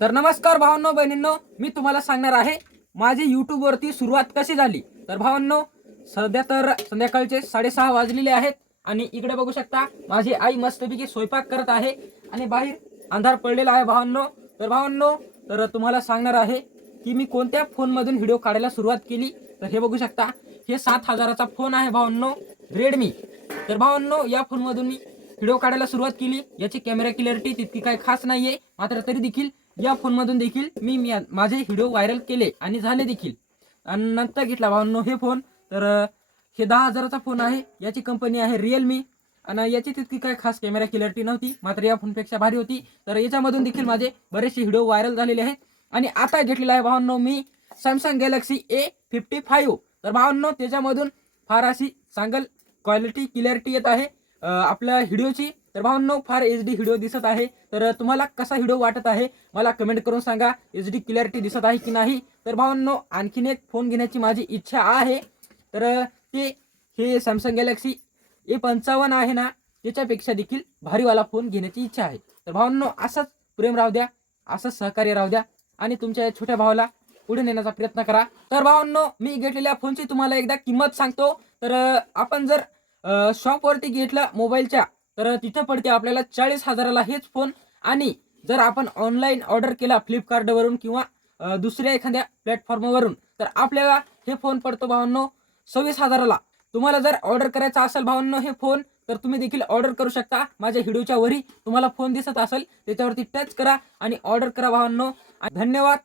तर नमस्कार भावांनो बहिणींनो मी तुम्हाला सांगणार आहे माझी यूट्यूबवरती सुरुवात कशी झाली? तर भावांनो सध्या तर संध्याकाळचे साडेसहा वाजलेले आहेत आणि इकडे बघू शकता माझी आई मस्तपैकी स्वयंपाक करत आहे आणि बाहेर अंधार पडलेला आहे भावांनो. तर भावांनो तर तुम्हाला सांगणार आहे की मी कोणत्या फोनमधून व्हिडिओ काढायला सुरुवात केली? तर हे बघू शकता हे सात हजाराचा फोन आहे भावांनो रेडमी तर भावांनो या फोनमधून मी व्हिडिओ काढायला सुरुवात केली याची कॅमेरा क्लॅरिटी तितकी काही खास नाही आहे मात्र तरी देखील या फोनमधून देखील मी मी माझे व्हिडिओ व्हायरल केले आणि झाले देखील. आणि नंतर घेतला भावांनो हे फोन. तर हे दहा हजाराचा फोन आहे. याची कंपनी आहे रिअलमी आणि याची तितकी काही खास कॅमेरा क्लॅरिटी नव्हती. मात्र या फोनपेक्षा भारी होती. तर याच्यामधून देखील माझे बरेचसे व्हिडिओ व्हायरल झालेले आहेत. आणि आता घेतलेला आहे भावांनो मी Samsung Galaxy A fifty five तर भावांनो त्याच्यामधून फार अशी चांगल क्वालिटी क्लॅरिटी येत आहे. आपल्या व्हिडिओची. तर भावांनो फार एच डी व्हिडिओ दिसत आहे. तर तुम्हाला कसा व्हिडिओ वाटत आहे मला कमेंट करून सांगा. एच डी क्लॅरिटी दिसत आहे की नाही? तर भावांनो आणखीन एक फोन घेण्याची माझी इच्छा आहे. तर ते हे सॅमसंग गॅलेक्सी ए पंचावन्न आहे ना त्याच्यापेक्षा देखील भारीवाला फोन घेण्याची इच्छा आहे. तर भावांनो असंच प्रेम राहू द्या असंच सहकार्य राहू द्या आणि तुमच्या या छोट्या भावाला पुढे नेण्याचा प्रयत्न करा. तर भावांनो मी घेतलेल्या फोनची तुम्हाला एकदा किंमत सांगतो. तर आपण जर शॉपवरती घेतलं मोबाईलच्या तर तिथं पडते आपल्याला चाळीस हजाराला हेच फोन आणि जर आपण ऑनलाईन ऑर्डर केला फ्लिपकार्टवरून किंवा दुसऱ्या एखाद्या प्लॅटफॉर्मवरून तर आपल्याला हे फोन पडतो भावांनो सव्वीस हजाराला. तुम्हाला जर ऑर्डर करायचा असेल भावांनो हे फोन तर तुम्ही देखील ऑर्डर करू शकता. माझ्या व्हिडिओच्या वरी तुम्हाला फोन दिसत असेल त्याच्यावरती टच करा आणि ऑर्डर करा भावांनो. आणि धन्यवाद.